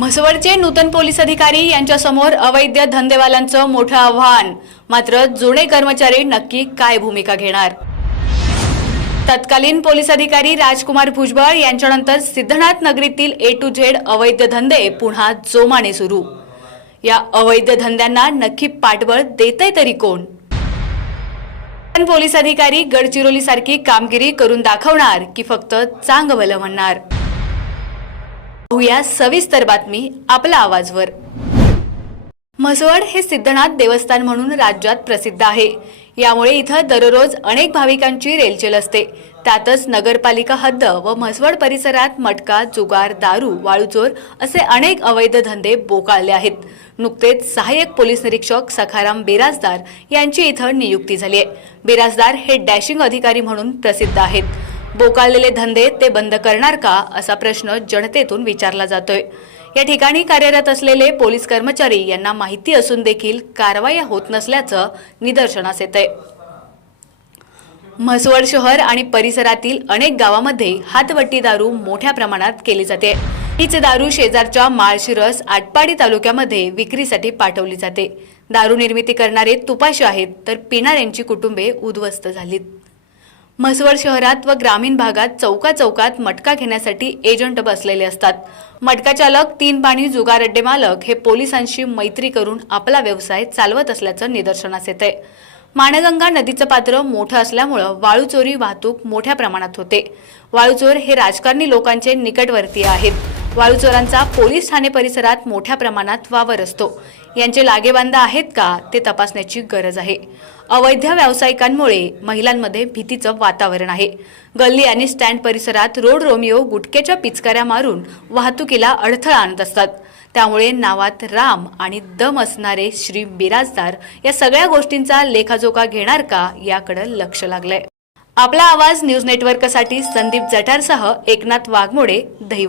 म्हसवडचे नूतन police अधिकारी यांच्यासमोर अवैध धंदेवाल्यांचं मोठं आव्हान. मात्र जुने कर्मचारी नक्की काय भूमिका घेणार? तत्कालीन पोलीस अधिकारी राजकुमार भुजबळ यांच्यानंतर सिद्धनाथ नगरीतील ए टू झेड अवैध धंदे पुन्हा जोमाने सुरू. या अवैध धंद्यांना नक्की पाठबळ देतय तरी कोण? पोलीस अधिकारी गडचिरोली सारखी कामगिरी करून दाखवणार की फक्त चांगलं म्हणणार? पाहूया सविस्तर बातमी आपला आवाजवर. म्हसवड हे सिद्धनाथ देवस्थान म्हणून राज्यात प्रसिद्ध आहे. यामुळे इथं दररोज अनेक भाविकांची रेलचेल असते. त्यातच नगरपालिका हद्द व म्हसवड परिसरात मटका जुगार दारू वाळूचोर असे अनेक अवैध धंदे बोकाळले आहेत. नुकतेच सहाय्यक पोलीस निरीक्षक सखाराम बिराजदार यांची इथं नियुक्ती झाली आहे. बिराजदार हे डॅशिंग अधिकारी म्हणून प्रसिद्ध आहेत. बोकाळलेले धंदे ते बंद करणार का असा प्रश्न जनतेतून विचारला जातोय. या ठिकाणी कार्यरत असलेले पोलीस कर्मचारी यांना माहिती असून देखील कारवाया होत नसल्याचं निदर्शनास येतंय. म्हसवड शहर आणि परिसरातील अनेक गावामध्ये हातवट्टी दारू मोठ्या प्रमाणात केली जाते. हीच दारू शेजारच्या माळशिरस आटपाडी तालुक्यामध्ये विक्रीसाठी पाठवली जाते. दारू निर्मिती करणारे तुपाशी आहेत तर पिणाऱ्यांची कुटुंबे उद्ध्वस्त झालीत. म्हसवड शहरात व ग्रामीण भागात चौका चौकात मटका घेण्यासाठी एजंट बसलेले असतात. मटका चालक तीन पाणी जुगार अड्डे मालक हे पोलिसांशी मैत्री करून आपला व्यवसाय चालवत असल्याचं निदर्शनास येतंय. माणगंगा नदीचं पात्र मोठं असल्यामुळं वाळूचोरी वाहतूक मोठ्या प्रमाणात होते. वाळूचोर हे राजकारणी लोकांचे निकटवर्तीय आहेत. वाळूचोरांचा पोलीस ठाणे परिसरात मोठ्या प्रमाणात वावर असतो. यांचे लागेबांध आहेत का ते तपासण्याची गरज आहे. अवैध व्यावसायिकांमुळे महिलांमध्ये भीतीचं वातावरण आहे. गल्ली आणि स्टँड परिसरात रोड रोमिओ गुटक्याच्या पिचकाऱ्या मारून वाहतुकीला अडथळा आणत असतात. त्यामुळे नावात राम आणि दम असणारे श्री बिराजदार या सगळ्या गोष्टींचा लेखाजोखा घेणार का याकडे लक्ष लागलंय. आपला आवाज न्यूज नेटवर्कसाठी संदीप जठारसह एकनाथ वाघमोडे दहिवड